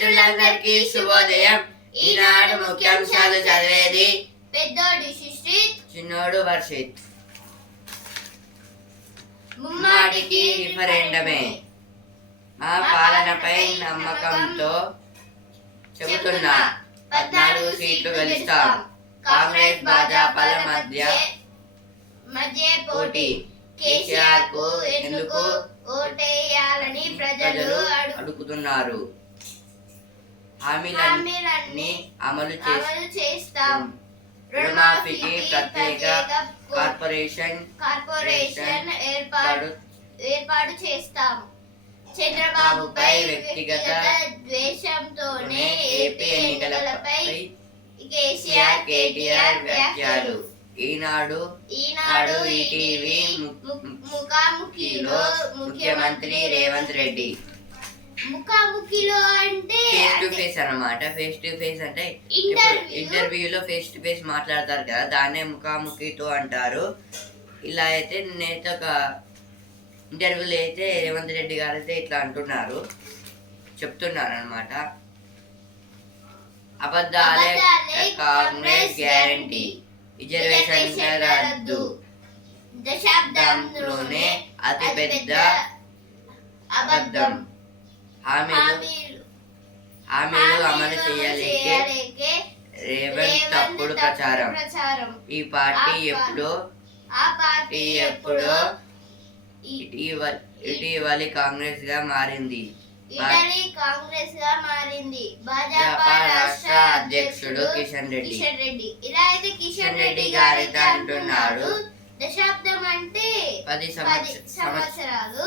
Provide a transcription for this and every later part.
మిత్రులందరికీ శుభోదయం. ఈనాడు ముఖ్యాంశాలు చదివేది పెద్దోడు సుశ్రీత్, చిన్నోడు వర్షిత్. ముమ్మాటికి రిఫరెండమే. మా పాలనపై నమ్మకంతో చెబుతున్నా 14 సీట్లు గెలుస్తాం. కాంగ్రెస్ భాజపాల మధ్య పోటీ. కేసీఆర్ కు ఎందుకు ఓటేయాలని ప్రజలు అడుగుతున్నారు. హామీలన్నీ అమలు చేస్తాం. రుణమాఫీకి ప్రత్యేక కార్పొరేషన్ ఏర్పాటు చేస్తాం. చంద్రబాబుపై వ్యక్తిగత ద్వేషంతోనే ఏపీ ఎన్నికలపై కేసీఆర్ కేటీఆర్ వ్యాఖ్యలు. ఈనాడు ఈటీవీ ముఖాముఖిలో ముఖ్యమంత్రి రేవంత్ రెడ్డి ముఖాముఖిలో అంటే ఫేస్ టు ఫేస్ అన్నమాట. ఫేస్ టు ఫేస్ అంటే ఇంటర్వ్యూలో ఫేస్ టు ఫేస్ మాట్లాడతారు కదా, దాన్నే ముఖాముఖితో అంటారు. ఇలా అయితే నేనైతే ఒక ఇంటర్వ్యూలో అయితే రేవంత్ రెడ్డి గారు అయితే ఇట్లా చెప్తున్నారు అనమాట. అబద్ధాలే కాంగ్రెస్ గ్యారంటీ, రిజర్వేషన్ల రద్దు, దశాబ్దంలోనే అతి పెద్ద అబద్ధం, హామీలు అమలు చేయలేకే రేవంత్ తప్పుడు ప్రచారం. ఈ పార్టీ ఎప్పుడో ఇటీవలి కాంగ్రెస్ గా మారింది. భాజపా రాష్ట్ర అధ్యక్షుడు కిషన్ రెడ్డి ఇలా అయితే కిషన్ రెడ్డి గారు అంటున్నారు. దశాబ్దం అంటే 10 సంవత్సరాలు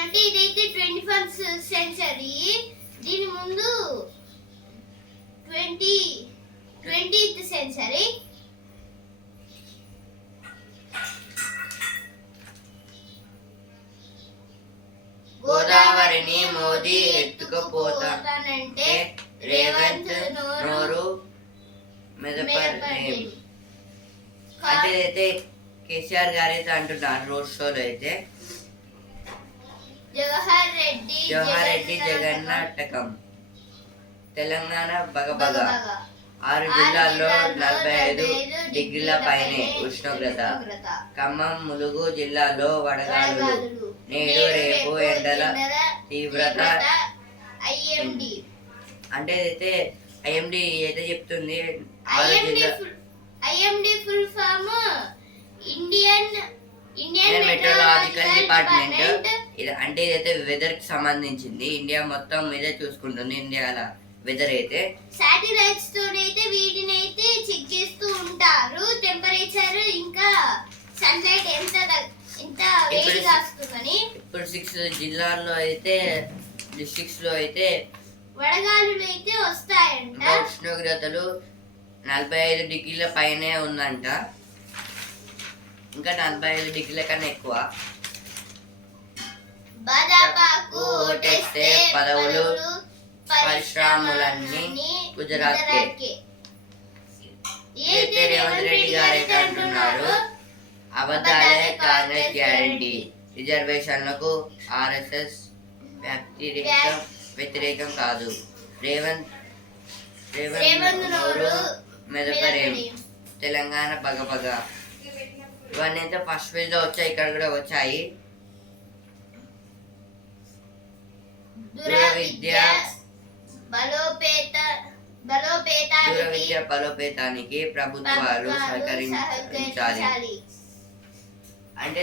అంటే ఇదైతే 21st సెంచరీ. దీని ముందు 20th సెంచరీ. గోదావరిని మోదీ ఎత్తుకుపోతానంటే రేవంత్ నోరు మెదపలేం. అంటే అయితే కేసీఆర్ గారు అయితే అంటున్నారు రోడ్ షోలో అయితే. జవహర్ రెడ్డి జగన్నాటకం. తెలంగాణ బగబగ. 6 జిల్లాల్లో 45 డిగ్రీల పైనే ఉష్ణోగ్రత. ఖమ్మం, ములుగు జిల్లాలో వడగాలులు. నేడు రేపు ఎండల తీవ్రత. అంటే అయితే ఐఎండి అయితే చెప్తుంది. IMD full form Indian metrological department. అంటే ఇదైతే వెదర్ కి సంబంధించింది. ఇండియా మొత్తం మీద చూసుకుంటుంది. ఇండియాల వెదర్ అయితే సాటిలైట్స్ తోనైతే వీటిని అయితే చెక్ చేస్తూ ఉంటారు. టెంపరేచర్ ఇంకా సన్లైట్ ఎంత వేడిగా వస్తుందని. ఇప్పుడు 6 జిల్లాల్లో అయితే డిస్ట్రిక్ట్స్ లో అయితే వడగాలులు అయితే వస్తాయంట. ఉష్ణోగ్రతలు 45 డిగ్రీల పైనే ఉందంట. ఇంకా 45 డిగ్రీల కన్నా ఎక్కువ. భాజపాకు ఓటేస్తే పదవులు పరిశ్రమలన్నీ గుజరాత్కే. అయితే రేవంత్ రెడ్డి గారు అయితే అంటున్నారు అబద్ధాలే కాంగ్రెస్ గ్యారంటీ, రిజర్వేషన్లకు ఆర్ఎస్ఎస్ వ్యతిరేకం కాదు. రేవంత్ నోరు మెదపరేం. తెలంగాణ బగబగ. ఇవన్నీ అయితే ఫస్ట్ పేజ్ లో వచ్చాయి, ఇక్కడ కూడా వచ్చాయి. దూర విద్య బలోపేతానికి ప్రభుత్వాలు సహకరించాలి. అంటే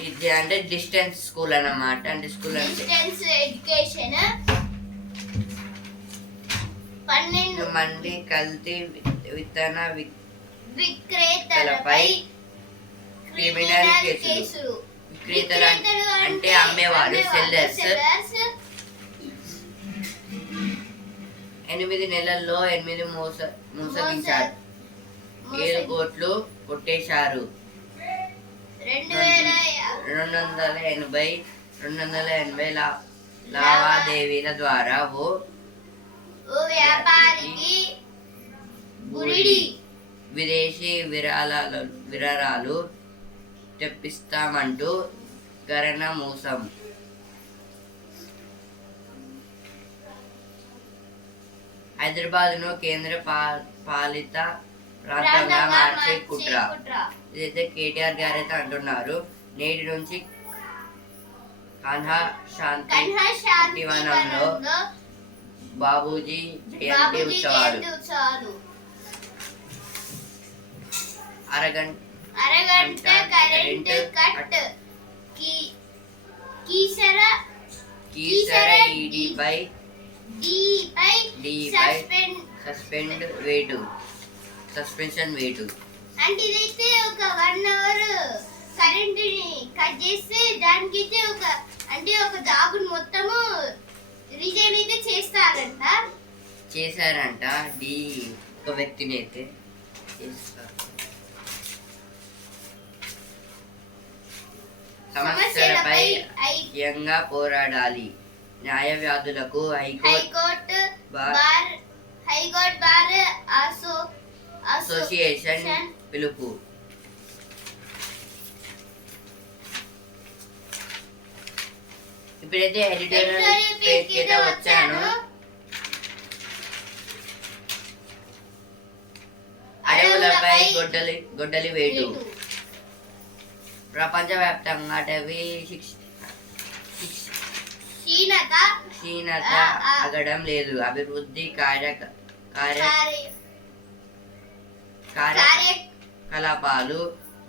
విద్య అంటే డిస్టెన్స్ స్కూల్ అన్నమాట. అంటే స్కూల్ డిస్టెన్స్ ఎడ్యుకేషన్. 12 మంది కల్తీ విత్తన విక్రేతలపై క్రిమినల్ కేసులు. విక్రేతలు అంటే అమ్మేవారు, సెల్లర్స్. 8 నెలల్లో 8 మోసగించారు. 7 కోట్లు కొట్టేశారు. 280 లావాదేవీల ద్వారా ఓ వ్యాపారికి విదేశీ విరాళాలు తెప్పిస్తామంటూ గరణ మోసం. హైదరాబాద్ను కేంద్ర పాలిత ప్రాంతంగా మార్చే కుట్ర. ఇదైతే కేటీఆర్ గారు అయితే అంటున్నారు. నేటి నుంచి కన్హా శాంతి వనంలో బాబూజీ జయంతి ఉత్సవాలు. అరగంట కరెంట్ కట్. కీసర ఈడీపై సస్పెన్షన్ వేటు. అంటే ఇదైతే ఒక 1 అవర్ కరెంట్ ని కట్ చేస్తే దానికైతే ఒక జాబ్ మొత్తము రిజైన్ అయితే చేశారంట. ఒక వ్యక్తిని అయితే చేస్తారు. సమస్యలపై ఐక్యంగా పోరాడాలి. న్యాయవాదులకు హైకోర్టు బార్ అసోసియేషన్ పిలుపు. ఇప్పుడైతే ఎడిటోరియల్ పేజ్ కి వచ్చాను. అడవులపై గొడ్డలి వేటు. ప్రపంచవ్యాప్తంగా అటవీ క్షీణత ఆగడం లేదు. అభివృద్ధి కార్యకలాపాలు,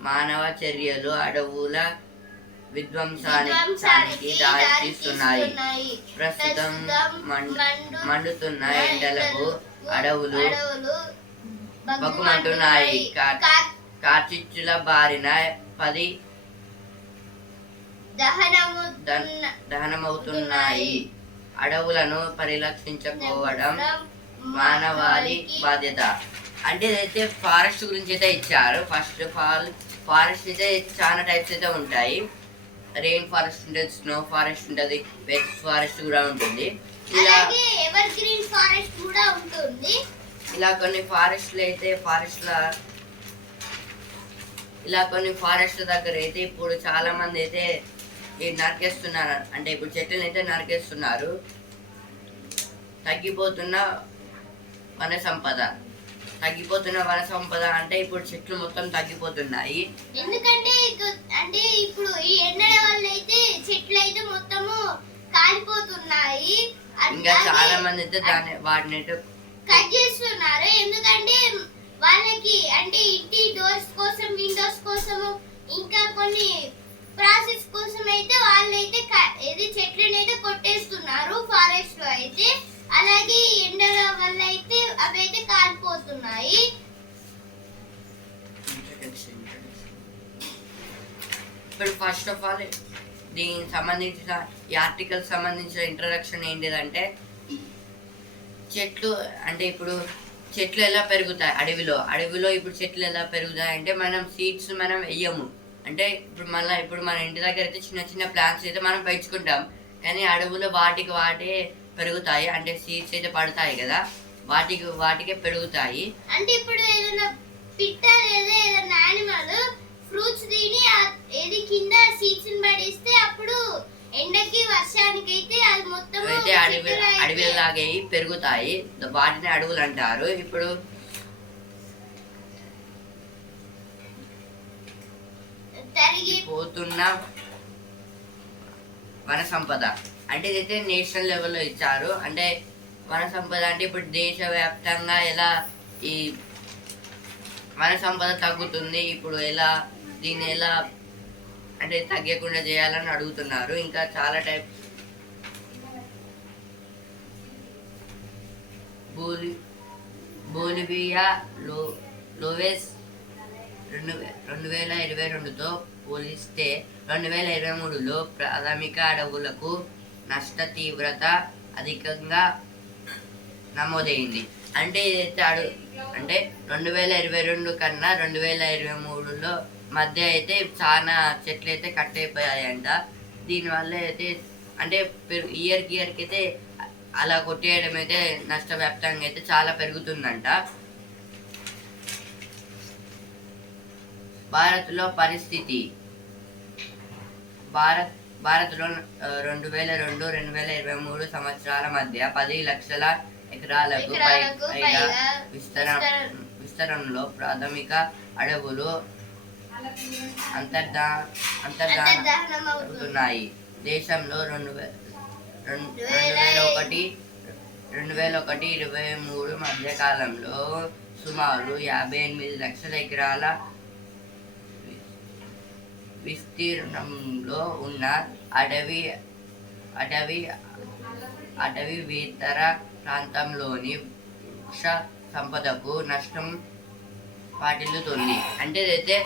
మానవ చర్యలు అడవుల విధ్వంసానికి దారితీస్తున్నాయి. ప్రస్తుతం మండుతున్న ఎండలకు అడవులు బగ్గుమంటున్నాయి. కార్చిచ్చుల బారిన 10 దహనమవుతున్నాయి. అడవులను పరిరక్షించుకోవడం మానవాళి బాధ్యత. అంటే ఇదైతే ఫారెస్ట్ గురించి అయితే ఇచ్చారు. ఫస్ట్ ఆఫ్ ఆల్ ఫారెస్ట్ అయితే చాలా టైప్స్ అయితే ఉంటాయి. రెయిన్ ఫారెస్ట్ ఉంటుంది, స్నో ఫారెస్ట్ ఉంటుంది, వెట్ ఫారెస్ట్ కూడా ఉంటుంది. ఇలా కొన్ని ఫారెస్ట్ల దగ్గర అయితే ఇప్పుడు చాలా మంది అయితే నరికేస్తున్నారు. అంటే ఇప్పుడు చెట్లను అయితే నరికేస్తున్నారు. తగ్గిపోతున్న వన సంపద అంటే ఇప్పుడు చెట్లు మొత్తం తగ్గిపోతున్నాయి. ఎందుకంటే ఇప్పుడు ఈ ఎండల వల్ల అయితే చెట్లు అయితే మొత్తము కాలిపోతున్నాయి. ఇంకా చాలా మంది అయితే వాటిని కట్ చేస్తున్నారు. ఎందుకంటే వాళ్ళకి ఇంటి డోర్స్ కోసం, విండోస్ కోసము, ఇంకా కొన్ని ప్రాసెస్ కోసం అయితే వాళ్ళైతే చెట్లను అయితే కొట్టేస్తున్నారు ఫారెస్ట్ లో అయితే. అలాగే ఎండల వల్ల అయితే అవి అయితే కాలిపోతున్నాయి. ఇప్పుడు ఫస్ట్ ఆఫ్ ఆల్ దీనికి సంబంధించిన ఈ ఆర్టికల్ సంబంధించిన ఇంట్రడక్షన్ ఏంటిదంటే, చెట్లు అంటే ఇప్పుడు చెట్లు ఎలా పెరుగుతాయి అడవిలో ఇప్పుడు చెట్లు ఎలా పెరుగుతాయి అంటే మనం సీడ్స్ మనం వెయ్యము. అంటే ఇప్పుడు మన ఇంటి దగ్గర అయితే చిన్న చిన్న ప్లాంట్స్ అయితే మనం పెంచుకుంటాం. కానీ అడవులో వాటికే పెరుగుతాయి. అంటే సీడ్స్ అయితే పడతాయి కదా, వాటికే పెరుగుతాయి. అంటే ఇప్పుడు ఏదైనా పిట్ట లేదా ఏదైనా యానిమల్ ఫ్రూట్స్ తిని ఏది కింద సీడ్స్ పడేస్తే అప్పుడు ఎండకి వర్షానికి అయితే అది మొత్తం అయితే అడవిలాగే పెరుగుతాయి. వాటిని అడవులు అంటారు. ఇప్పుడు పోతున్న వన సంపద అంటే ఇదైతే నేషనల్ లెవెల్లో ఇచ్చారు. అంటే వన సంపద అంటే ఇప్పుడు దేశవ్యాప్తంగా ఎలా ఈ వన సంపద తగ్గుతుంది, ఇప్పుడు దీన్ని ఎలా అంటే తగ్గకుండా చేయాలని అడుగుతున్నారు. ఇంకా చాలా టైప్ బొలివియా లోవెస్ 2022తో పోలిస్తే 2023లో ప్రాథమిక అడవులకు నష్ట తీవ్రత అధికంగా నమోదైంది. అంటే ఇదైతే 2022 కన్నా 2023లో మధ్య అయితే చాలా చెట్లు అయితే కట్ అయిపోయాయంట. దీనివల్ల అయితే అంటే ఇయర్కి అయితే అలా కొట్టేయడం అయితే నష్టవ్యాప్తంగా అయితే చాలా పెరుగుతుందంట. భారత్లో పరిస్థితి భారత్లో 2002-2023 సంవత్సరాల మధ్య 10 ఎకరాలకు ఎకరాలకు పైగా పైగా విస్తరణలో ప్రాథమిక అడవులు అంతర్ధానం అవుతుంది. అవుతున్నాయి. దేశంలో 2001-23 మధ్య కాలంలో సుమారు 58 లక్షల ఎకరాల విస్తీర్ణంలో ఉన్న అటవీతర ప్రాంతంలోని వృక్ష సంపదకు నష్టం వాటిల్లుతుంది. అంటే అయితే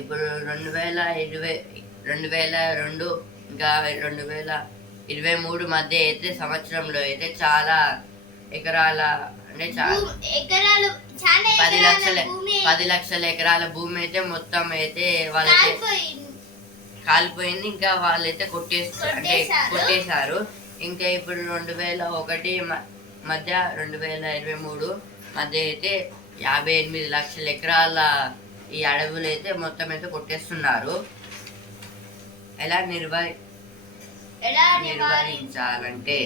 ఇప్పుడు 2022 ఇంకా 2023 మధ్య అయితే సంవత్సరంలో అయితే చాలా ఎకరాల అంటే ఎకరాలు చాలా 10 లక్షల ఎకరాల భూమి అయితే మొత్తం అయితే వాళ్ళైతే కాలిపోయింది. ఇంకా వాళ్ళైతే కొట్టేశారు. ఇంకా ఇప్పుడు 2001 మధ్య 2023 మధ్య అయితే 58 లక్షల ఎకరాల ఈ అడవులు అయితే మొత్తం అయితే కొట్టేస్తున్నారు. ఎలా నిర్వహించాలంటే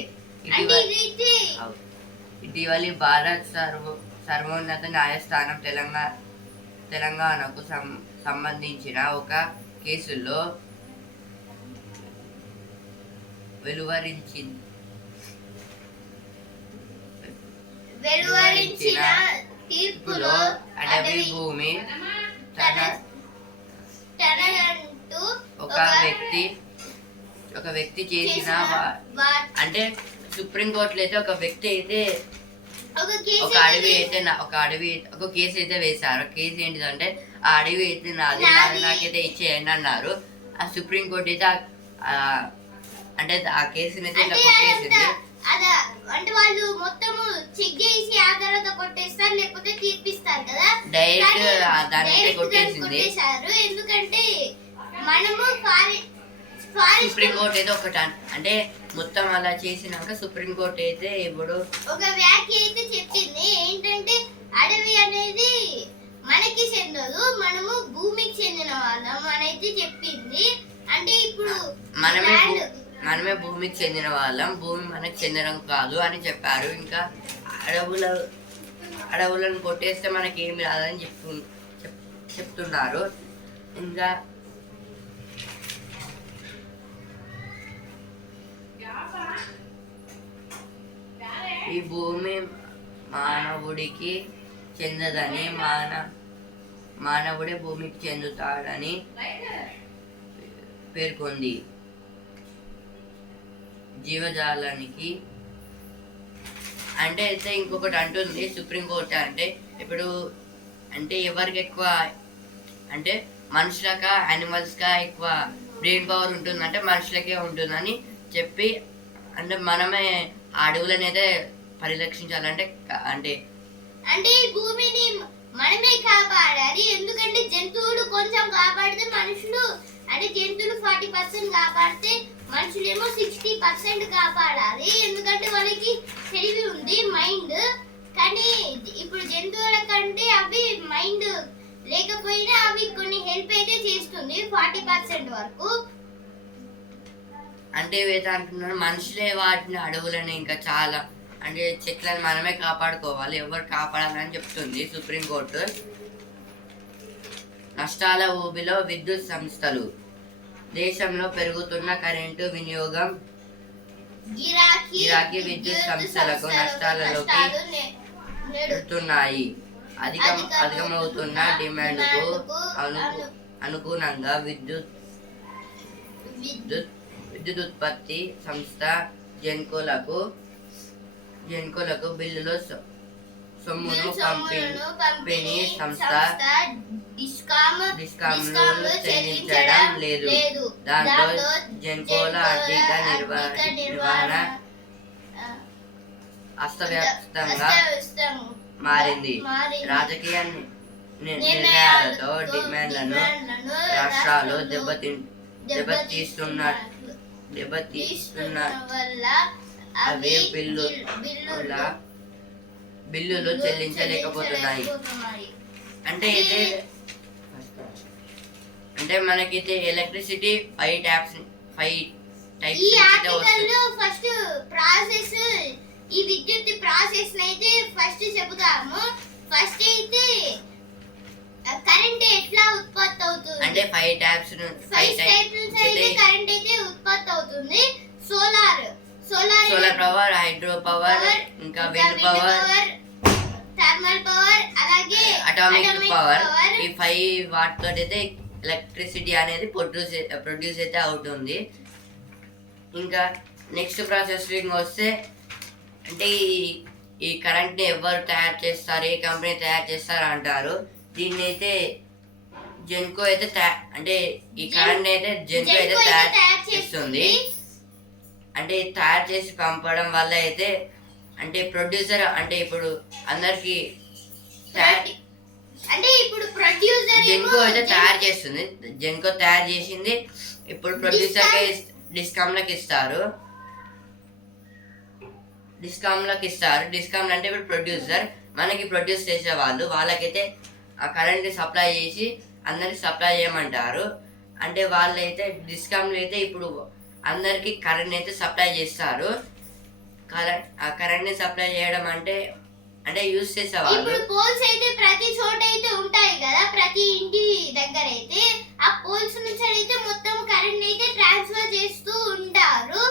ఇటీవలి భారత్ సర్వోన్నత న్యాయస్థానం తెలంగాణకు సంబంధించిన ఒక కేసులో వెలువరించిన తీర్పులో అడవి భూమి ఒక వ్యక్తి చేసిన అంటే సుప్రీంకోర్టులో అయితే ఒక వ్యక్తి అయితే ఒక కేసు అయితే వేశారు. కేసు ఏంటిదంటే ఆ అడవి అయితే నాకైతే ఇచ్చేయండి అన్నారు. ఆ సుప్రీంకోర్టు అయితే అంటే ఆ కేసుని అయితే ఇట్లా కొట్టేసింది. అంటే వాళ్ళు మొత్తము చెక్ చేసి ఆ తర్వాత కొట్టేస్తారు, లేకపోతే తీర్పిస్తారు కదా, డైరెక్ట్ దాన్ని కొట్టేసింది. ఎందుకంటే మనము సుప్రీంకోర్టు అయితే ఒకటి అంటే మొత్తం అలా చేసినాక సుప్రీంకోర్టు అయితే ఇప్పుడు ఒక వ్యాఖ్య అయితే చెప్పింది. ఏంటంటే అడవి అనేది మనకి చెందదు, మనము భూమికి చెందిన వాళ్ళం అనేది చెప్పింది. అంటే ఇప్పుడు మనమే భూమికి చెందిన వాళ్ళం, భూమి మనకి చెందడం కాదు అని చెప్పారు. ఇంకా అడవులను కొట్టేస్తే మనకి ఏమి రాదని చెప్తున్నారు. ఇంకా ఈ భూమి మానవుడికి చెందదని మానవుడే భూమికి చెందుతాడని పేర్కొంది. జీవజాలానికి అంటే అయితే ఇంకొకటి అంటుంది సుప్రీంకోర్టు. అంటే ఇప్పుడు అంటే ఎవరికి ఎక్కువ అంటే మనుషులకా యానిమల్స్కా ఎక్కువ బ్రెయిన్ పవర్ ఉంటుందంటే మనుషులకే ఉంటుందని చెప్పి అంటే మనమే ఆ అడవులను అయితే పరిరక్షించాలంటే అంటే ఈ భూమిని మనమే కాపాడాలి. ఎందుకంటే జంతువులు కొంచెం కాపాడితే మనుషులు అంటే జంతువులు 40% కాపాడితే మనుషులేమో 60% కాపాడాలి. ఎందుకంటే వాళ్ళకి తెలివి ఉంది, మైండ్. కానీ ఇప్పుడు జంతువుల కంటే అవి మైండ్ లేకపోయినా అవి కొన్ని హెల్ప్ అయితే చేస్తుంది 40% వరకు. అంటే ఏవైతే అంటున్నారు మనుషులే వాటిని అడవులను ఇంకా చాలా అంటే చెట్లను మనమే కాపాడుకోవాలి, ఎవరు కాపాడాలని చెప్తుంది సుప్రీంకోర్టు. నష్టాల ఊబిలో విద్యుత్ సంస్థలు. దేశంలో పెరుగుతున్న కరెంటు వినియోగం గిరాకీ విద్యుత్ సంస్థలకు నష్టాలలోకి నెడుతున్నాయి. అధికమవుతున్న డిమాండ్కు అనుగుణంగా విద్యుత్ ఉత్పత్తి సంస్థ జెన్కోలకు బిల్లులో సొమ్మును పంపిణీ సంస్థ డిస్కామ్లు చెల్లించడం లేదు. దాంతో జెన్కోల ఆర్థిక నిర్వహణ అస్తవ్యస్తంగా మారింది. రాజకీయ నిర్ణయాలతో డిమాండ్లను రాష్ట్రాలు దెబ్బతీస్తున్న అవి బిల్లులు చెల్లించలేకపోతున్నాయి. అంటే ఇది అంటే మనకైతే ఎలక్ట్రిసిటీ 5 టైప్స్ ఈ ఆర్టికల్ లో ఫస్ట్ ప్రాసెస్ ఈ విద్యుత్ ప్రాసెస్ అయితే ఫస్ట్ చెబుతాము. ఫస్ట్ అయితే కరెంట్ ఎట్లా ఉత్పత్తి అవుతుంది అంటే 5 టైప్స్ అయితే కరెంట్ అయితే ఉత్పత్తి అవుతుంది. సోలార్ పవర్, హైడ్రో పవర్, ఇంకా విండ్ పవర్, థర్మల్ పవర్, అలాగే అటామిక్ పవర్. ఈ 5 వాటితో అయితే ఎలక్ట్రిసిటీ అనేది ప్రొడ్యూస్ అయితే అవుతుంది. ఇంకా నెక్స్ట్ ప్రాసెసింగ్ వస్తే అంటే ఈ కరెంట్ని ఎవరు తయారు చేస్తారు, ఏ కంపెనీ తయారు చేస్తారు అంటారు. దీన్ని అయితే జెన్కో అయితే అంటే ఈ కరెంట్ అయితే జెన్కో అయితే తయారు చేస్తుంది. అంటే తయారు చేసి పంపడం వల్ల అయితే అంటే ప్రొడ్యూసర్ అంటే ఇప్పుడు అందరికి అంటే ఇప్పుడు ప్రొడ్యూసర్ జెన్కో అయితే తయారు చేస్తుంది. జెన్కో తయారు చేసింది ఇప్పుడు ప్రొడ్యూసర్ డిస్కామ్లకు ఇస్తారు. డిస్కామ్ అంటే ఇప్పుడు ప్రొడ్యూసర్ మనకి ప్రొడ్యూస్ చేసే వాళ్ళకైతే ఆ కరెంట్ని సప్లై చేసి అందరికి సప్లై చేయమంటారు. అంటే వాళ్ళైతే డిస్కామ్లు అయితే ఇప్పుడు అందరికి కరెంట్ అయితే సప్లై చేస్తారు. ఆ కరెంట్ని సప్లై చేయడం అంటే యూజ్ చేసేవాళ్ళు. ఇప్పుడు పోల్స్ అయితే ప్రతి చోట అయితే ఉంటాయి కదా, ప్రతి ఇంటి దగ్గర అయితే ఆ పోల్స్ నుంచి అయితే మొత్తం కరెంట్ అయితే ట్రాన్స్ఫర్ చేస్తూ ఉంటారు.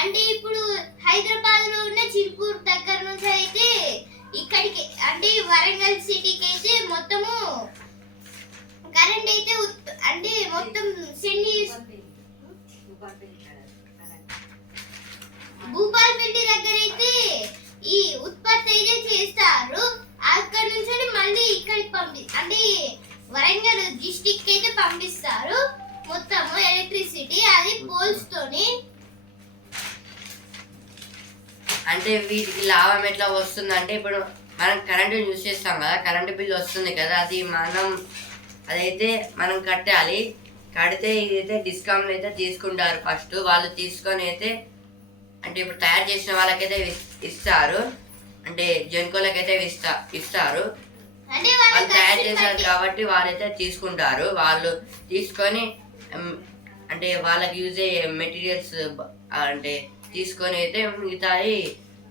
అంటే ఇప్పుడు హైదరాబాద్ లో ఉన్న చిర్పూర్ దగ్గర నుంచి అయితే ఇక్కడికి అంటే వరంగల్ సిటీకి అయితే మొత్తము కరెంట్ అయితే అంటే మొత్తం భూపాల్పేట దగ్గర అయితే ఈ ఉత్పత్తి అయితే చేస్తారు. అక్కడ నుంచి మళ్ళీ ఇక్కడికి అంటే వరంగల్ డిస్ట్రిక్ట్ అయితే పంపిస్తారు మొత్తము ఎలక్ట్రిసిటీ. అది పోల్స్ తోని. అంటే వీటికి లాభం ఎట్లా వస్తుంది అంటే ఇప్పుడు మనం కరెంటు యూజ్ చేస్తాం కదా, కరెంటు బిల్ వస్తుంది కదా, అదైతే మనం కట్టాలి. కడితే ఇదైతే డిస్కౌంట్ అయితే తీసుకుంటారు. ఫస్ట్ వాళ్ళు తీసుకొని అయితే అంటే ఇప్పుడు తయారు చేసిన వాళ్ళకైతే ఇస్తారు. అంటే జెన్కోలకైతే ఇస్తారు. వాళ్ళు తయారు చేశారు కాబట్టి వాళ్ళైతే తీసుకుంటారు. వాళ్ళు తీసుకొని అంటే వాళ్ళకి యూజ్ అయ్యే మెటీరియల్స్ అంటే తీసుకొని అయితే మిగతాయి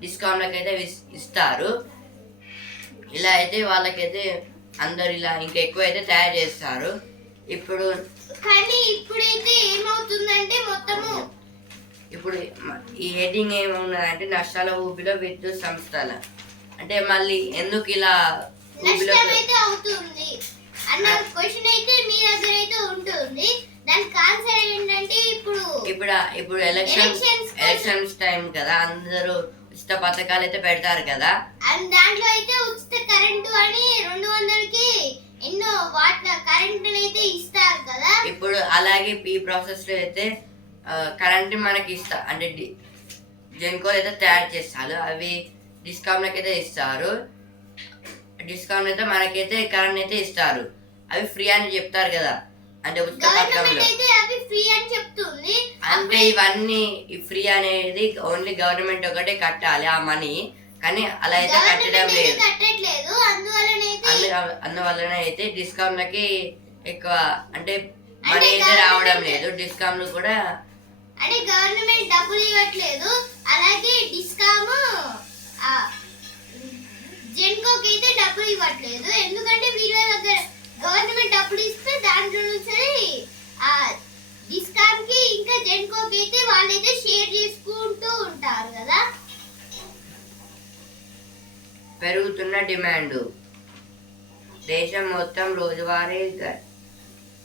డిస్కౌంట్లకు అయితే ఇస్తారు. ఇలా అయితే వాళ్ళకైతే అందరు ఇలా ఇంకా ఎక్కువ అయితే తయారు చేస్తారు. ఇప్పుడు కానీ ఇప్పుడైతే ఏమవుతుందంటే మొత్తము ఇప్పుడు ఈ హెడ్డింగ్ ఏమున్నదంటే నష్టాల ఊపిలో విద్యుత్ సంస్థల. అంటే మళ్ళీ ఎందుకు ఇలా నష్టమైతే అవుతుంది అన్న క్వశ్చన్ అయితే మీ దగ్గర అయితే ఉంటుంది. దానికి ఆన్సర్ ఏంటంటే ఇప్పుడు ఎలక్షన్స్ టైం కదా, అందరూ ఉచిత పథకాలు అయితే పెడతారు కదా, దాంట్లో అయితే ఉచిత కరెంటు అని 200కి ఎన్నో వాట్ల కరెంట్ అయితే ఇస్తారు కదా. ఇప్పుడు అలాగే ఈ ప్రాసెస్ లో అయితే కరెంట్ మనకి అంటే జెన్కో అయితే తయారు చేస్తారు. అవి డిస్కౌంట్లకి అయితే ఇస్తారు. డిస్కౌంట్ అయితే మనకైతే కరెంట్ అయితే ఇస్తారు. అవి ఫ్రీ అని చెప్తారు కదా, అంటే ఉచిత పథకంలో. అంటే ఇవన్నీ ఫ్రీ అనేది ఓన్లీ గవర్నమెంట్ ఒకటే కట్టాలి ఆ మనీ, కానీ అలా అయితే కట్టడం లేదు. అందువలన అయితే డిస్కౌంట్లకి ఎక్కువ అంటే మనీ అయితే రావడం లేదు. డిస్కౌంట్లు కూడా అంటే గవర్నమెంట్ డబ్బులు ఇవ్వట్లేదు. అలాగే డిస్కౌంట్ జెన్కోకి అయితే డబ్బులు ఇవ్వట్లేదు. ఎందుకంటే వీళ్ళ దగ్గర గవర్నమెంట్ డబ్బులు ఇస్తే దాంట్లో నుంచి డిస్కౌంట్ కి ఇంకా జెన్కోకి అయితే వాళ్ళైతే షేర్ చేసుకుంటూ ఉంటారు కదా. పెరుగుతున్న డిమాండ్. దేశం మొత్తం రోజువారీ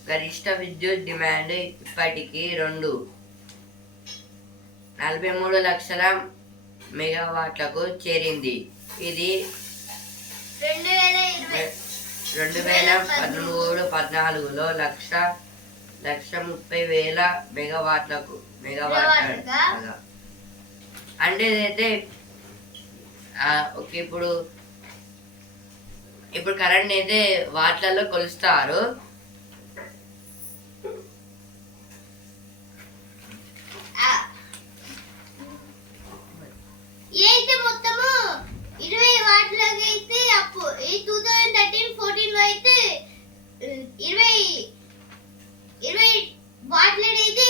గరిష్ట విద్యుత్ డిమాండ్ ఇప్పటికీ 43 లక్షల మెగావాట్లకు చేరింది. ఇది 2013-14లో 1,30,000 మెగావాట్లకు అంటే ఇదైతే ఓకే. ఇప్పుడు కరెంట్ అయితే వాట్లలో కొలుస్తారు. అయితే మొత్తము 20 వాట్లకి అయితే అప్పు 2013-14 లో అయితే 20 వాట్లని అయితే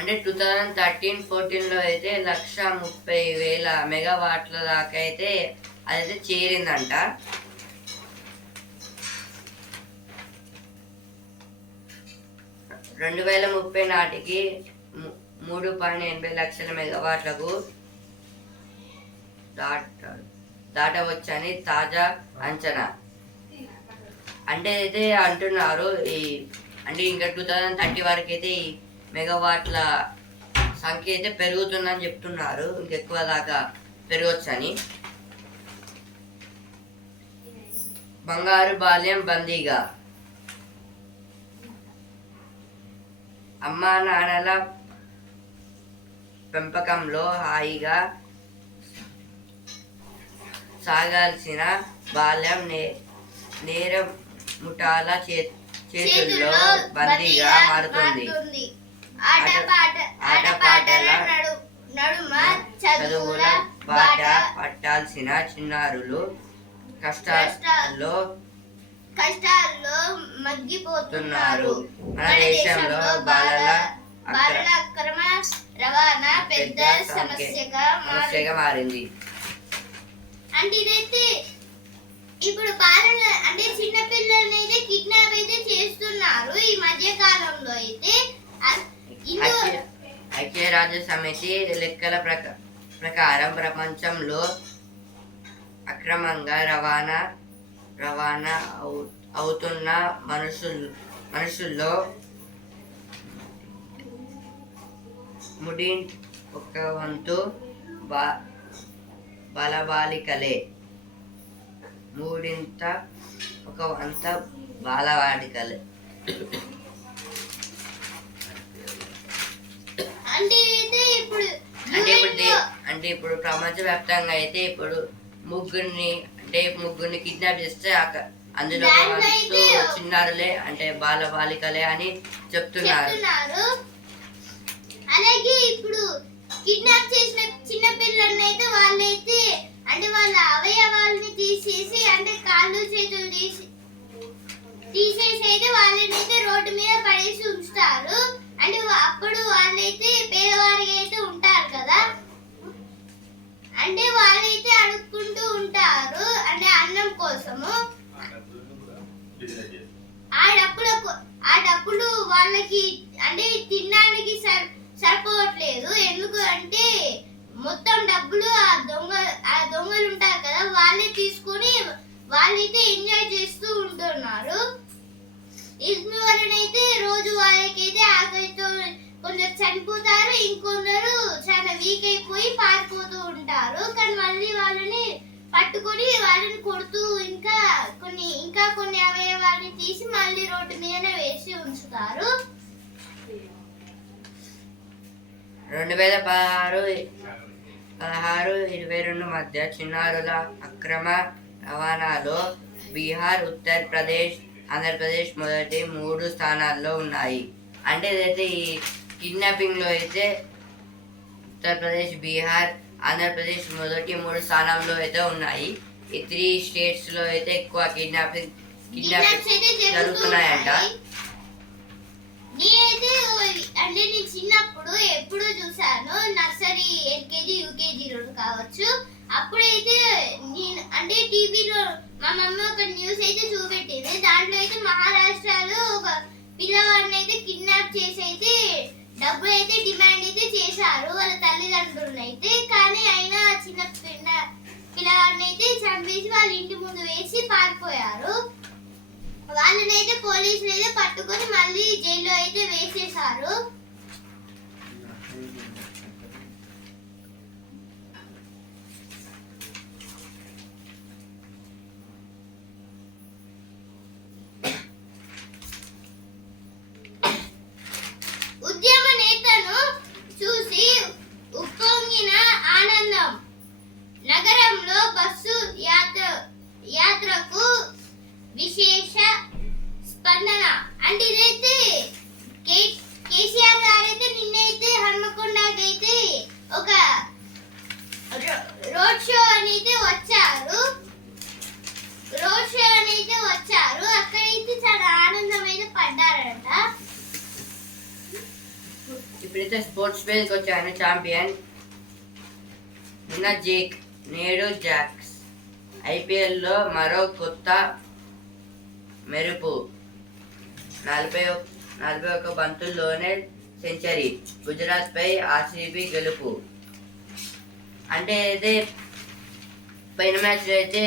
అంటే 2013-14లో అయితే 1,30,000 మెగావాట్ల దాకా అయితే అదైతే చేరిందంట. 2030 నాటికి 3.80 లక్షల మెగావాట్లకు దాటవచ్చని తాజా అంచనా. అంటే అయితే అంటున్నారు అంటే ఇంకా 2030 వరకు అయితే ఈ మెగావాట్ల సంఖ్య అయితే పెరుగుతుందని చెప్తున్నారు. ఇంకెక్కువ దాకా పెరగవచ్చని. బంగారు బాల్యం బందీగా. అమ్మా నాన్నల పెంపకంలో హాయిగా సాగాల్సిన బాల్యం నేరం ముఠాల చేతుల్లో బందీగా మారుతుంది. ఆటపాటల నడుమ చదువుల బాట పట్టాల్సిన చిన్నారులు కష్టాల్లో మగ్గిపోతున్నారు. మన దేశంలో బాలల అక్రమ రవాణా పెద్ద సమస్యగా మారింది. అంటే ఇదైతే ఇప్పుడు బాలల అంటే చిన్న పిల్లల్ని అయితే కిడ్నాప్ అయితే చేస్తున్నారు ఈ మధ్య కాలంలో అయితే. ఐక్యరాజ్య సమితి లెక్కల ప్రకారం ప్రపంచంలో అక్రమంగా రవాణా అవుతున్న మనుషుల్లో ఒక వంతు బాలబాలికలే. ఒక వంత బాలబాలికలే. అంటే ఇప్పుడు ప్రపంచవ్యాప్తంగా అయితే ఇప్పుడు ముగ్గురిని కిడ్నాప్ చేస్తే అందులో చిన్నారులే అంటే బాలబాలికలే అని చెప్తున్నారు. అలాగే ఇప్పుడు కిడ్నాప్ చేసిన చిన్న పిల్లల్ని అయితే వాళ్ళైతే అంటే వాళ్ళ అవయవాల్ని తీసేసి అంటే కాళ్ళు చేతులు తీసేసి అయితే వాళ్ళని అయితే రోడ్డు మీద పడేసి ఉంచుతారు. అంటే అప్పుడు వాళ్ళైతే పేదవారిగా అయితే ఉంటారు కదా, అంటే వాళ్ళైతే అడుక్కుంటూ ఉంటారు అంటే అన్నం కోసము. ఆ డబ్బులు వాళ్ళకి అంటే తినడానికి సరిపోవట్లేదు. ఎందుకు అంటే మొత్తం డబ్బులు ఆ దొంగలు ఉంటారు కదా వాళ్ళే తీసుకొని వాళ్ళైతే ఎంజాయ్ చేస్తూ ఉంటున్నారు. ఇందువలనైతే రోజు వాళ్ళకైతే ఆకలితో కొందరు చనిపోతారు, ఇంకొందరు చాలా వీక్ అయిపోయి పారిపోతూ ఉంటారు. కానీ మళ్ళీ వాళ్ళని పట్టుకొని వాళ్ళని కొడుతూ ఇంకా కొన్ని అవయవాల్ని తీసి మళ్ళీ రోడ్డు మీదనే వేసి ఉంచుతారు. 2016-22 మధ్య చిన్నారుల అక్రమ రవాణాలో బీహార్, ఉత్తరప్రదేశ్, ఆంధ్రప్రదేశ్ మొదటి 3 స్థానాల్లో ఉన్నాయి. అంటే ఇదైతే ఈ కిడ్నాపింగ్ లో అయితే ఉత్తరప్రదేశ్, బీహార్, ఆంధ్రప్రదేశ్ మొదటి 3 స్థానంలో అయితే ఉన్నాయి. ఈ 3 స్టేట్స్ లో అయితే ఎక్కువ కిడ్నాపింగ్ జరుగుతున్నాయంట. నేనైతే అంటే నేను చిన్నప్పుడు ఎప్పుడూ చూసాను, నర్సరీ, ఎల్కేజీ, యూకేజీలో కావచ్చు. అప్పుడైతే నేను అంటే టీవీలో మా మమ్మీ ఒక న్యూస్ అయితే చూపెట్టింది. దాంట్లో అయితే మహారాష్ట్రలో ఒక పిల్లవాడిని అయితే కిడ్నాప్ చేసి అయితే డబ్బులు అయితే డిమాండ్ అయితే చేశారు వాళ్ళ తల్లిదండ్రులను అయితే. కానీ అయినా చిన్న పిల్లవాడిని అయితే చంపేసి వాళ్ళ ఇంటి ముందు వేసి పారిపోయారు. వాళ్ళని అయితే పోలీసులు అయితే పట్టుకొని మళ్ళీ జైల్లో అయితే వేసేశారు. ఉద్యమ నేతను చూసి ఉప్పొంగిన ఆనందం. నగరంలో బస్సు యాత్రకు విశేష స్పందన. అంటే ఇదైతే కేసీఆర్ గారు అయితే నిన్నైతే హన్మకొండకైతే ఒక రోడ్ షో అనేది వచ్చారు. అక్కడైతే చాలా ఆనందం అయితే పడ్డారంట. ఇప్పుడైతే స్పోర్ట్స్ పేజ్కి వచ్చాను. ఛాంపియన్ నిన్న జేక్, నేడు జాక్స్. ఐపీఎల్లో మరో కొత్త మెరుపు. 41 బంతుల్లోనే సెంచరీ. గుజరాత్పై ఆర్సీబీ గెలుపు. అంటే అయితే పైన మ్యాచ్లో అయితే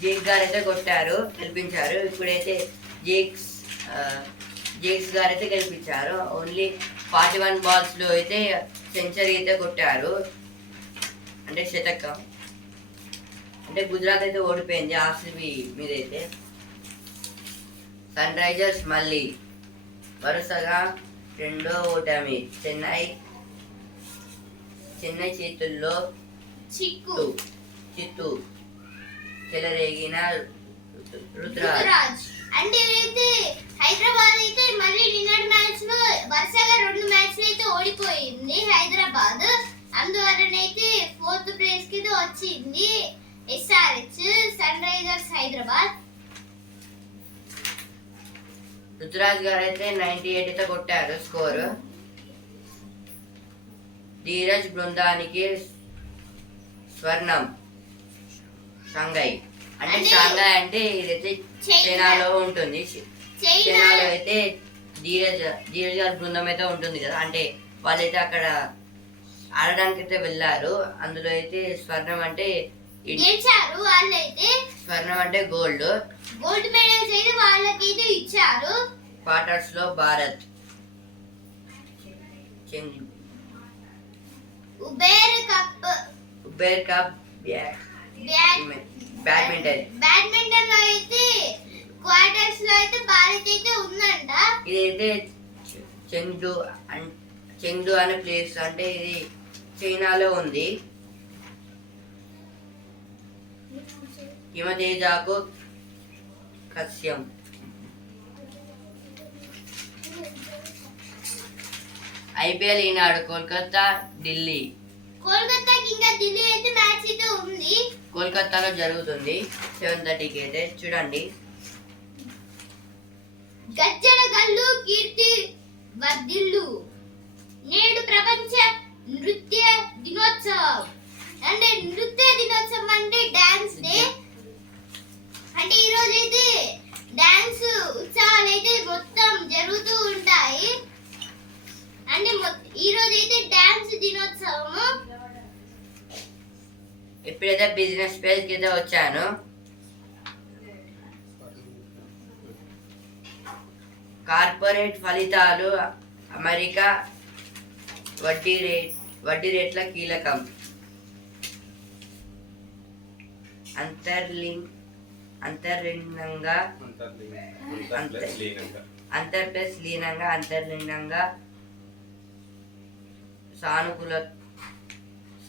జేక్ గారు అయితే కొట్టారు, గెలిపించారు. ఇప్పుడైతే జేక్స్ గారు అయితే గెలిపించారు. ఓన్లీ 41 బాల్స్లో అయితే సెంచరీ అయితే కొట్టారు, అంటే శతకం. అంటే గుజరాత్ అయితే ఓడిపోయింది ఆర్సీబీ మీద అయితే. సన్ రైజర్స్ మళ్ళీ వరుసగా రెండో ఓటమి. చెన్నై చేతుల్లో చిత్తు చెలరేగిన రుతురాజ్. అంటే అయితే హైదరాబాద్ అయితే మళ్ళీ నిన్నటి మ్యాచ్ లో వరుసగా 2 మ్యాచ్లు అయితే ఓడిపోయింది హైదరాబాద్. అందువలనైతే 4th ప్లేస్ కి వచ్చింది SRH, sun risers Hyderabad. Ruturaj గారు అయితే 98 అయితే కొట్టారు స్కోర్. ధీరజ్ బృందానికి స్వర్ణం. షాంఘై అంటే ఇదైతే చైనాలో ఉంటుంది. చైనాలో అయితే ధీరజ్ గారి బృందం అయితే ఉంటుంది కదా, అంటే వాళ్ళైతే అక్కడ ఆడడానికి అయితే వెళ్ళారు. అందులో అయితే స్వర్ణం అంటే గెలిచారు వాళ్ళైతే. స్వర్ణం అంటే గోల్డ్ మెడల్స్ అయితే వాళ్ళకైతే ఇచ్చారు. క్వార్టర్స్ లో భారత్. ఉబేర్ కప్ బ్యాడ్మింటన్ లో అయితే క్వార్టర్స్ లో అయితే భారత్ అయితే ఉందంట. ఇదైతే చెంగ్డు అనే ప్లేస్, అంటే ఇది చైనాలో ఉంది. హిమతేజకు కశ్యం. ఐపీఎల్ ఈనాడు కోల్కతా ఢిల్లీ. కోల్కతాకి ఇంకా ఢిల్లీ అయితే మ్యాచ్ అయితే ఉంది. కోల్కతాలో జరుగుతుంది 7:30కి అయితే చూడండి. గజ్జల గల్లు కీర్తి వర్ధిల్లు. నేడు ప్రపంచ నృత్య దినోత్సవం. అంటే నృత్య దినోత్సవం అంటే డాన్స్ డే. అంటే ఈ రోజు అయితే డాన్స్ ఉత్సవాలు అయితే మొత్తం జరుగుతూ ఉంటాయి. అంటే ఈ రోజు అయితే డాన్స్ దినోత్సవము. ఇప్పుడైతే బిజినెస్ పేజ్ కి అయితే వచ్చాను. కార్పొరేట్ ఫలితాలు. అమెరికా వడ్డీ రేట్ల కీలకం. అంతర్లీనంగా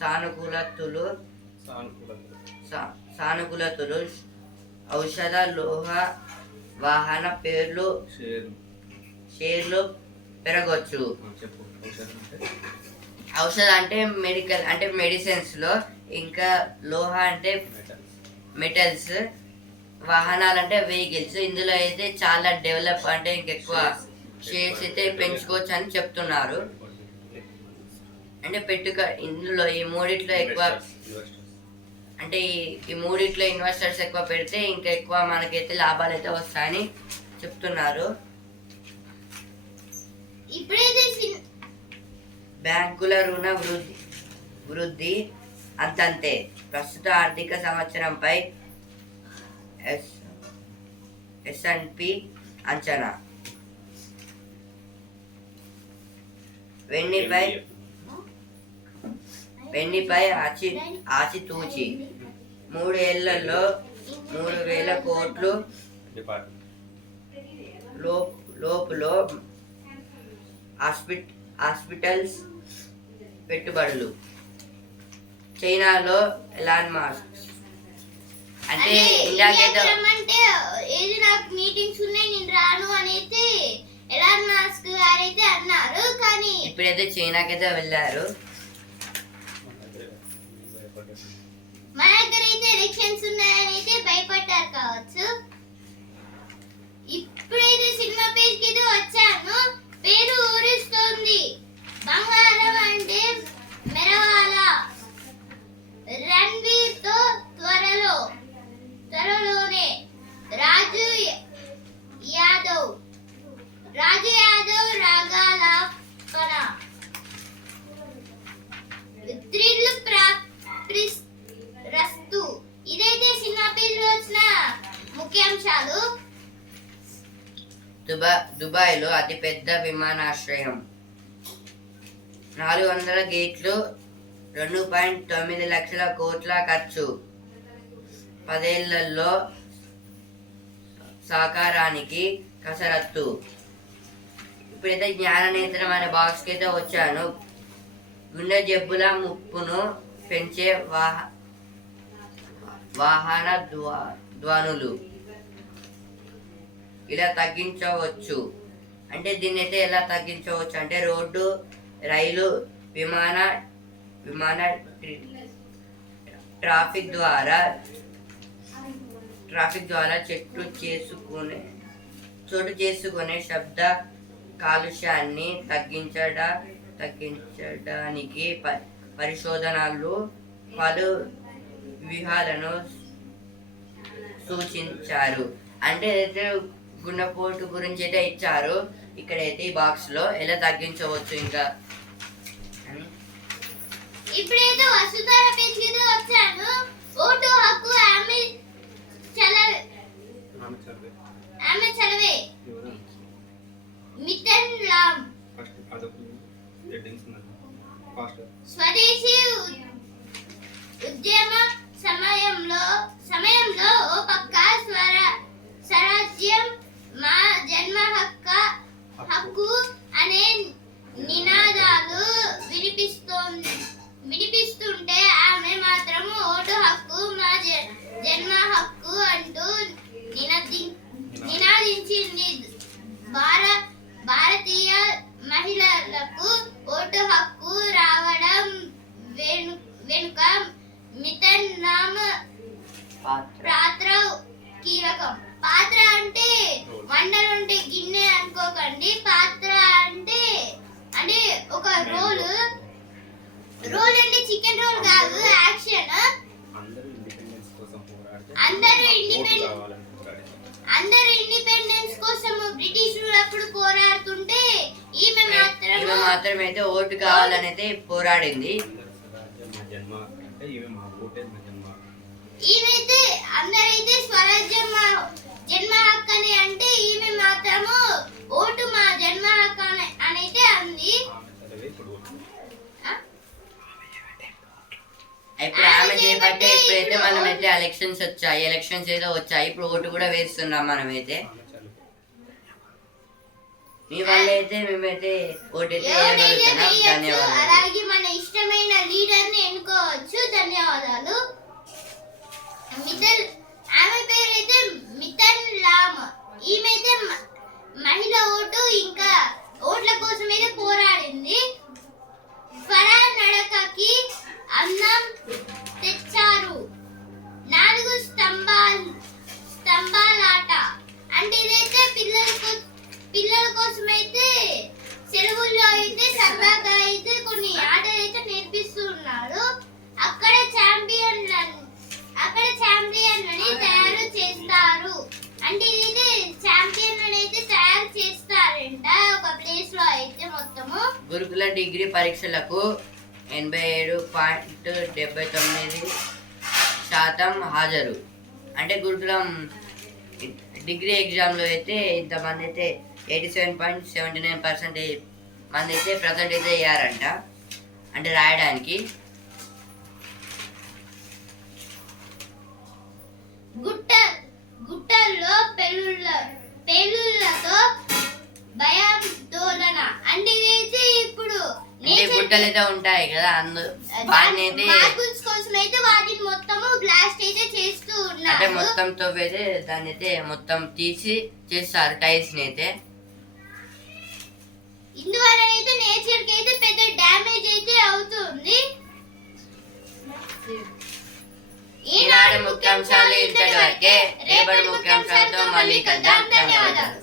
సానుకూలతలు. ఔషధ, లోహ, వాహన షేర్లు పెరగవచ్చు. ఔషధ అంటే మెడికల్, అంటే మెడిసిన్స్ లో. ఇంకా లోహ అంటే మెటల్స్. వాహనాలు అంటే వెహికల్స్. ఇందులో అయితే చాలా డెవలప్, అంటే ఇంకెక్కువ షేర్స్ అయితే పెంచుకోవచ్చు అని చెప్తున్నారు. అంటే ఇందులో ఈ మూడిట్లో ఎక్కువ, అంటే ఈ మూడిట్లో ఇన్వెస్టర్స్ ఎక్కువ పెడితే ఇంకా ఎక్కువ మనకైతే లాభాలు అయితే వస్తాయని చెప్తున్నారు. బ్యాంకుల రుణ వృద్ధి అంతంతే. ప్రస్తుత ఆర్థిక సంవత్సరంపై S&P అంచనా. వెన్నిపై ఆచితూచి 3 ఏళ్లలో 3,000 కోట్లు లోపులో హాస్పిటల్స్ పెట్టుబడులు. చైనాలో ఎలాన్ మస్క్. అంటే ఇండియాకైతే నాకు మీటింగ్స్ ఉన్నాయి నేను రాను అనేది ఎలాన్ మస్క్ గారైతే అన్నారు. కానీ ఇప్పుడైతే చైనాకైతే వెళ్ళారు. మన దగ్గర అయితే ఎలక్షన్స్ ఉన్నాయని అయితే భయపడ్డారు కావచ్చు. ఇప్పుడైతే సినిమా పేజ్ కి వచ్చాను. పేరు ఊరిస్తోంది. దుబాయ్లో అతిపెద్ద విమానాశ్రయం. 400 గేట్లు, 2.9 లక్షల కోట్ల ఖర్చు, 10 ఏళ్లలో సాకారానికి కసరత్తు. ఇప్పుడైతే జ్ఞాననేత్రం అనే బాక్స్కి అయితే వచ్చాను. గుండె జబ్బుల ముప్పును పెంచే వాహన ధ్వనులు ఇలా తగ్గించవచ్చు. అంటే దీన్ని అయితే ఎలా తగ్గించవచ్చు అంటే రోడ్డు, రైలు, విమాన ట్రాఫిక్ ద్వారా చోటు చేసుకునే శబ్ద కాలుష్యాన్ని తగ్గించడానికి పరిశోధనలు పలు వ్యూహాలను సూచించారు. అంటే అయితే గుండెపోటు గురించి అయితే ఇచ్చారు ఇక్కడైతే ఈ బాక్స్ లో ఎలా తగ్గించవచ్చు ఇంకా అని. ఇప్పుడైతే వసుధర పెంచితో వచ్చాను. ఓటు హక్కు ఆమె చలవే మితన్ రామ్ స్వదేశీ ఉద్యమ సమయంలో ఓ పక్క స్వరాజ్యం మా జన్మ హక్కు అనే నినాదాలు వినిపిస్తుంటే ఆమె మాత్రం ఓటు హక్కు మా జన్మ హక్కు అంటూ నినాదించింది. భారతీయ మహిళలకు ఓటు హక్కు రావడం వెనుక మితన్ రామ్ పాత్ర కీలకం. పాత్ర అంటే వంటలుంటే గిన్నె అనుకోకండి. పాత్ర అంటే ఒక రోల్ అంటే చికెన్ రోల్ కాదు, యాక్షన్. అందరూ ఇండిపెండెన్స్ కోసం బ్రిటిష్ అప్పుడు పోరాడుతుంటే ఈమె మాత్రం అయితే ఓటు కావాలని అయితే పోరాడింది. ఈమెతే అందరైతే స్వరాజ్యం మా జన్మ హక్కు అని అంటే ఈమె మాత్రము ఓటు మా జన్మ హక్కు అని అయితే అంది. ఇప్పుడు ఆమె చేపట్టే ఇప్పుడైతే మనమైతే ఎలక్షన్స్ ఏదో వచ్చాయి. ఇప్పుడు ఓటు కూడా వేస్తున్నాం మనమైతే. మీ వల్ల అయితే మేమైతే ఓటు అయితే వేయగలుగుతున్నాం. ధన్యవాదాలు. అలాగే మన ఇష్టమైన లీడర్ ని ఎన్నుకోవచ్చు. ధన్యవాదాలు. ఆమె పేరైతే మితన్ రామ్. ఈమెయితే మహిళ ఓటు ఇంకా ఓట్ల కోసం అయితే పోరాడింది. స్వరా నడకకి అన్నం తెచ్చారు. 4 స్తంభాలాట అంటే ఇదైతే పిల్లల కోసం అయితే సెలవుల్లో అయితే సరదాగా అయితే కొన్ని ఆటలు అయితే నేర్పిస్తూ ఉన్నారు. అక్కడ ఛాంపియన్లని తయారు చేస్తారు. అంటే ఇది ఛాంపియన్లని అయితే తయారు చేస్తారంట ఒక ప్లేస్ లో అయితే. మొత్తము గురుకుల డిగ్రీ పరీక్షలకు 87.79% హాజరు. అంటే గురుకులం డిగ్రీ ఎగ్జామ్లో అయితే ఇంతమంది అయితే 87.79% మంది అయితే ప్రజెంట్ అయితే అయ్యారంట అంటే రాయడానికి. గుట్టల్లో పేలుళ్లతో భయాందోళన. అంటే ఇదైతే ఇప్పుడు గుట్టలు అయితే ఉంటాయి కదా, మార్బుల్స్ కోసం అయితే వాటిని మొత్తము బ్లాస్ట్ అయితే చేస్తూ ఉన్నారు. అంటే మొత్తం తవ్వైతే దాన్ని అయితే మొత్తం తీసి చేస్తారు టైల్స్ ని అయితే. ఇందువల్ల అయితే నేచర్ కి అయితే పెద్ద డ్యామేజ్ అయితే అవుతుంది. ఈనాడు ముఖ్యాంశాలు ఇంతటి వరకే. రేపటి ముఖ్యాంశాలతో మళ్ళీ కలుద్దాం. ధన్యవాదాలు.